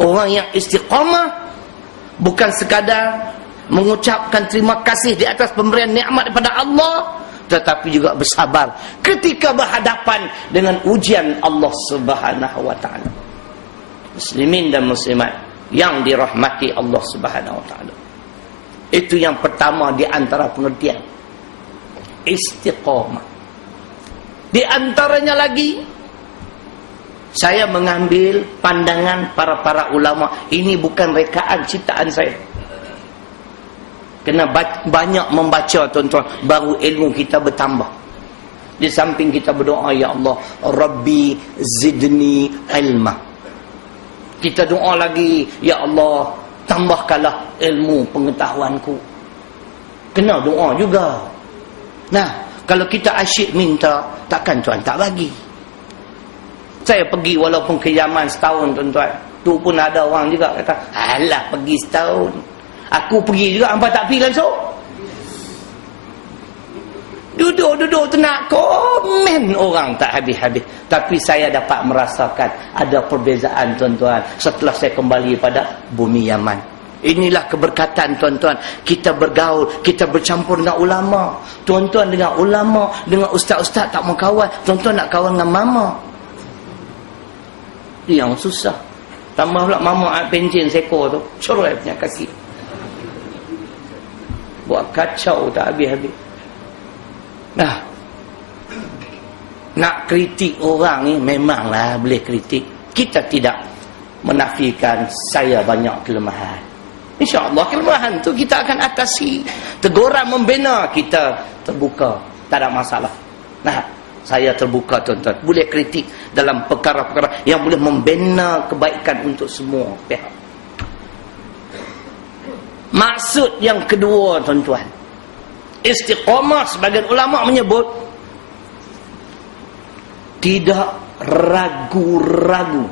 Orang yang istiqamah bukan sekadar mengucapkan terima kasih di atas pemberian nikmat daripada Allah, tetapi juga bersabar ketika berhadapan dengan ujian Allah Subhanahu wa taala. Muslimin dan muslimat yang dirahmati Allah Subhanahu wa taala. Itu yang pertama di antara pengertian istiqamah. Di antaranya lagi, saya mengambil pandangan para ulama. Ini bukan rekaan ciptaan saya. Kena banyak membaca tuan-tuan, baru ilmu kita bertambah. Di samping kita berdoa, ya Allah, Rabbi zidni ilma. Kita doa lagi, ya Allah, tambahkanlah ilmu pengetahuanku. Kena doa juga. Nah, kalau kita asyik minta, takkan Tuhan tak bagi. Saya pergi walaupun ke Yaman setahun tuan-tuan, tu pun ada orang juga kata, alah pergi setahun. Aku pergi juga, hampa tak pergi langsung. Duduk tu nak komen orang tak habis-habis. Tapi saya dapat merasakan ada perbezaan tuan-tuan setelah saya kembali pada bumi Yaman. Inilah keberkatan tuan-tuan. Kita bergaul, kita bercampur dengan ulama. Tuan-tuan dengan ulama, dengan ustaz-ustaz tak mau kawan. Tuan-tuan nak kawan dengan mama. Yang susah. Tambah pula mama pencen seekor tu, cerai punya kaki. Buat kacau tak habis-habis. Nah, nak kritik orang ni memanglah boleh kritik. Kita tidak menafikan saya banyak kelemahan. InsyaAllah kelemahan tu kita akan atasi. Teguran membina kita terbuka, tak ada masalah. Nah, saya terbuka tuan-tuan. Boleh kritik dalam perkara-perkara yang boleh membina kebaikan untuk semua pihak. Maksud yang kedua tuan-tuan, istiqamah sebagian ulama menyebut tidak ragu-ragu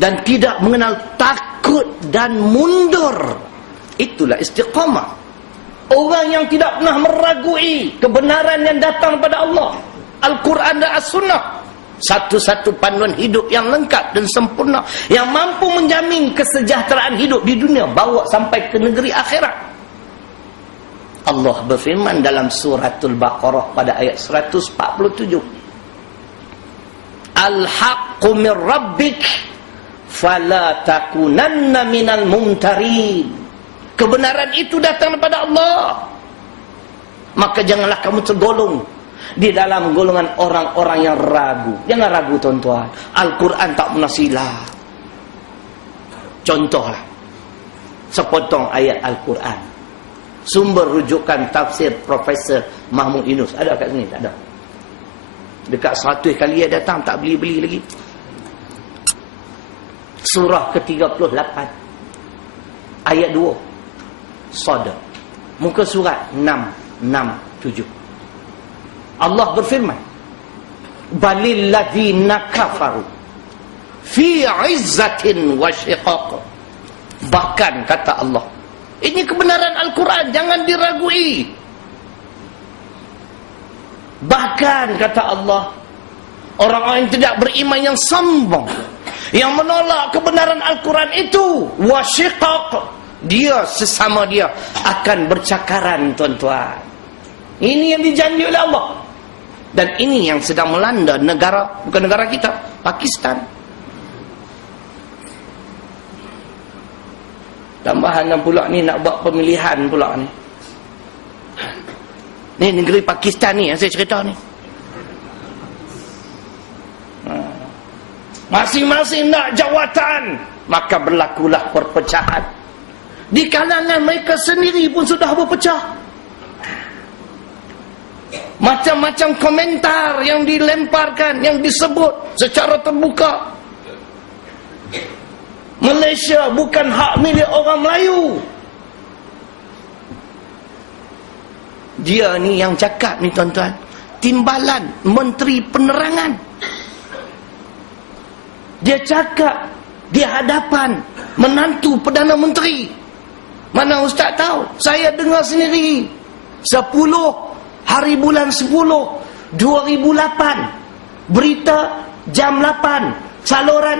dan tidak mengenal takut dan mundur. Itulah istiqamah. Orang yang tidak pernah meragui kebenaran yang datang daripada Allah, Al-Quran dan As-Sunnah, satu-satu panduan hidup yang lengkap dan sempurna, yang mampu menjamin kesejahteraan hidup di dunia bawa sampai ke negeri akhirat. Allah berfirman dalam suratul Baqarah pada ayat 147, Al-haqqu min rabbik fala takunanna minal mumtarin. Kebenaran itu datang daripada Allah, maka janganlah kamu tergolong di dalam golongan orang-orang yang ragu. Jangan ragu tuan-tuan, Al-Quran tak pernah silap. Contohlah sepotong ayat Al-Quran, sumber rujukan tafsir Profesor Mahmud Yunus. Ada kat sini? Tak ada. Dekat 100 kali dia datang, tak beli-beli lagi. Surah ke-38 ayat 2 Sad, muka surat 667. Allah berfirman, balil ladzina kafaru fi 'izzatin wa syiqaq. Bahkan kata Allah, ini kebenaran Al-Quran, jangan diragui. Bahkan kata Allah, orang-orang yang tidak beriman yang sombong, yang menolak kebenaran Al-Quran itu, wa syiqaq, dia sesama dia akan bercakaran tuan-tuan. Ini yang dijanji oleh Allah. Dan ini yang sedang melanda negara, bukan negara kita, Pakistan. Tambahan pula ni nak buat pemilihan pula ni. Ni negeri Pakistan ni yang saya cerita ni. Masing-masing nak jawatan, maka berlakulah perpecahan. Di kalangan mereka sendiri pun sudah berpecah. Macam-macam komentar yang dilemparkan, yang disebut secara terbuka. Malaysia bukan hak milik orang Melayu. Dia ni yang cakap ni tuan-tuan, timbalan Menteri Penerangan. Dia cakap di hadapan menantu Perdana Menteri. Mana ustaz tahu? Saya dengar sendiri. 10 hari bulan 10 2008, berita jam 8, saluran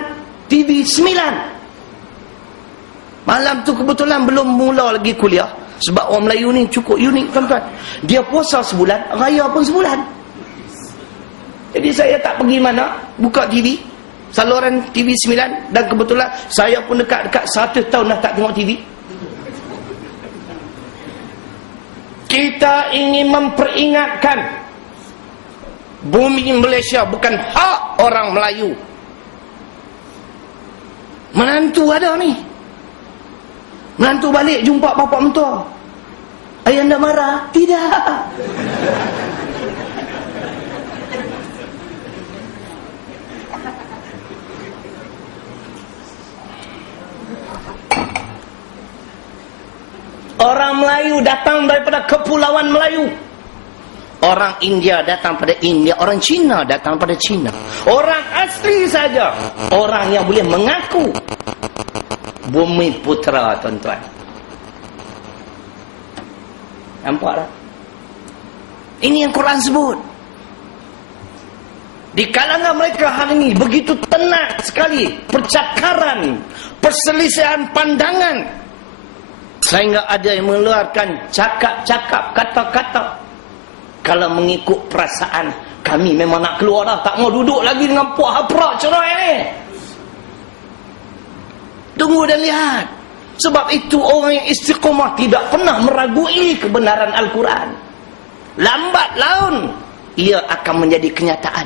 TV 9. Malam tu kebetulan belum mula lagi kuliah. Sebab orang Melayu ni cukup unik tuan-tuan. Dia puasa sebulan, raya pun sebulan. Jadi saya tak pergi mana, buka TV, saluran TV 9, dan kebetulan saya pun dekat-dekat 100 tahun dah tak tengok TV. Kita ingin memperingatkan bumi Malaysia bukan hak orang Melayu. Menantu ada ni, menantu balik jumpa bapa mentua, ayah anda marah? Tidak. Orang Melayu datang daripada kepulauan Melayu. Orang India datang pada India. Orang Cina datang pada Cina. Orang asli saja, orang yang boleh mengaku bumi putera, tuan-tuan. Nampak tak? Ini yang Quran sebut. Di kalangan mereka hari ini begitu tenang sekali percakaran, perselisihan pandangan, sehingga ada yang mengeluarkan cakap-cakap, kata-kata. Kalau mengikut perasaan, kami memang nak keluar dah, tak mau duduk lagi dengan puak haprak cerai ni. Tunggu dan lihat. Sebab itu orang yang istiqamah tidak pernah meragui kebenaran Al-Quran. Lambat laun ia akan menjadi kenyataan.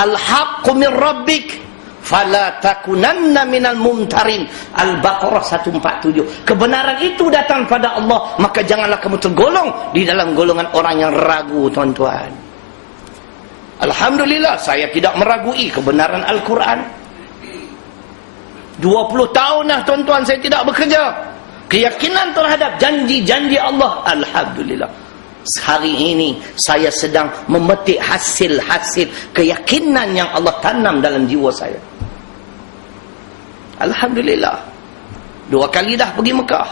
Al-haqqu min rabbik fala takunanna minal mumtarin. Al-Baqarah 147. Kebenaran itu datang pada Allah, maka janganlah kamu tergolong di dalam golongan orang yang ragu, tuan-tuan. Alhamdulillah, saya tidak meragui kebenaran Al-Quran. 20 tahun dah, tuan-tuan, saya tidak bekerja. Keyakinan terhadap janji-janji Allah, alhamdulillah. Hari ini saya sedang memetik hasil-hasil keyakinan yang Allah tanam dalam jiwa saya. Alhamdulillah. 2 kali dah pergi Mekah.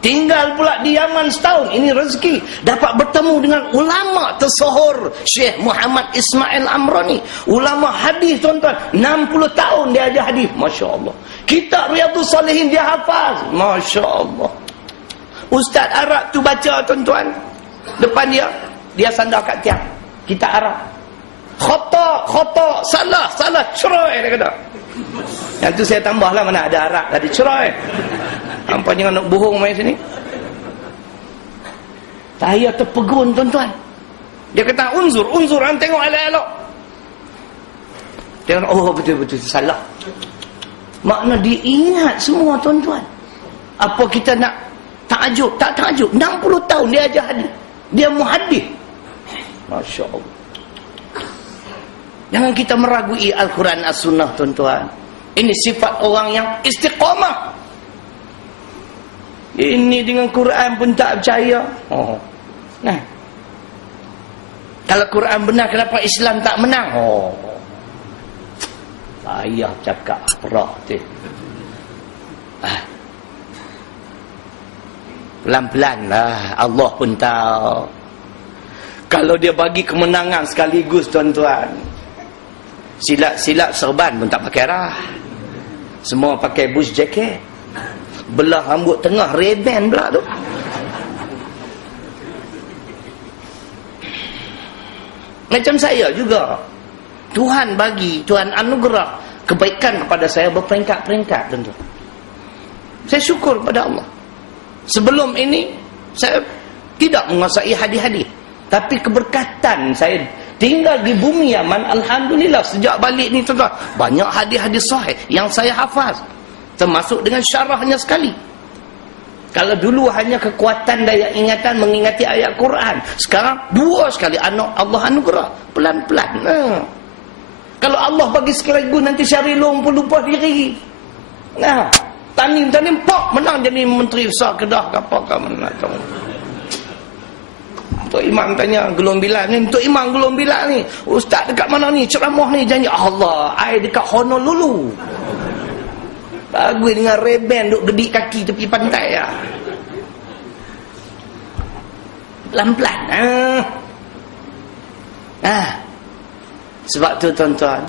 Tinggal pula di Yaman setahun. Ini rezeki. Dapat bertemu dengan ulama tersohor, Syekh Muhammad Ismail Amrani. Ulama hadis, tuan-tuan. 60 tahun dia ajar hadis. Masya Allah. Kitab Riyadhus Salihin dia hafaz. Masya Allah. Ustaz Arab tu baca, tuan-tuan. Depan dia sandar kat tiang. Kitab Arab. Khata, salah, cerai dia kata. Yang tu saya tambahlah, mana ada Arab tadi cerai. Hampa jangan nak bohong main sini. Saya terpegun, tuan-tuan. Dia kata unzur, tengok elok-elok. Dia kata, oh betul salah. Makna dia ingat semua, tuan-tuan. Apa kita nak takjub? Tak takjub. 60 tahun dia ajar hadis. Dia muhaddis. Masya Allah. Jangan kita meragui Al-Quran As-Sunnah, tuan-tuan. Ini sifat orang yang istiqamah. Ini dengan Quran pun tak percaya. Oh. Nah. Kalau Quran benar, kenapa Islam tak menang? Oh. Ayah cakap perak tu. Pelan-pelan lah. Allah pun tahu. Kalau dia bagi kemenangan sekaligus, tuan-tuan, silat-silat serban pun tak pakai dah. Semua pakai bush jacket. Belah rambut tengah Ray-Ban pula tu. Macam saya juga. Tuhan bagi, Tuhan anugerah kebaikan kepada saya berperingkat-peringkat, tentu. Saya syukur kepada Allah. Sebelum ini saya tidak menguasai hadis-hadis, tapi keberkatan saya tinggal di bumi Yaman, alhamdulillah, sejak balik ni, tuan-tuan, banyak hadis-hadis sahih yang saya hafaz, termasuk dengan syarahnya sekali. Kalau dulu hanya kekuatan daya ingatan mengingati ayat Quran, sekarang 2 sekali Allah anugerah, pelan-pelan. Kalau Allah bagi sekaligus, nanti Syarilong pun lupa diri. Tanim pok menang jadi menteri besar Kedah ke apa ke mana tahu. Tok Imam tanya Gelong Bilal ni, Tok Imam Gelong Bilal ni, ustaz dekat mana ni ceramah ni? Janji Allah, ai dekat Honolulu. Bagus dengan Ray-Ban duk gedik kaki tepi pantai ya. Pelan-pelan. Sebab tu, tuan-tuan,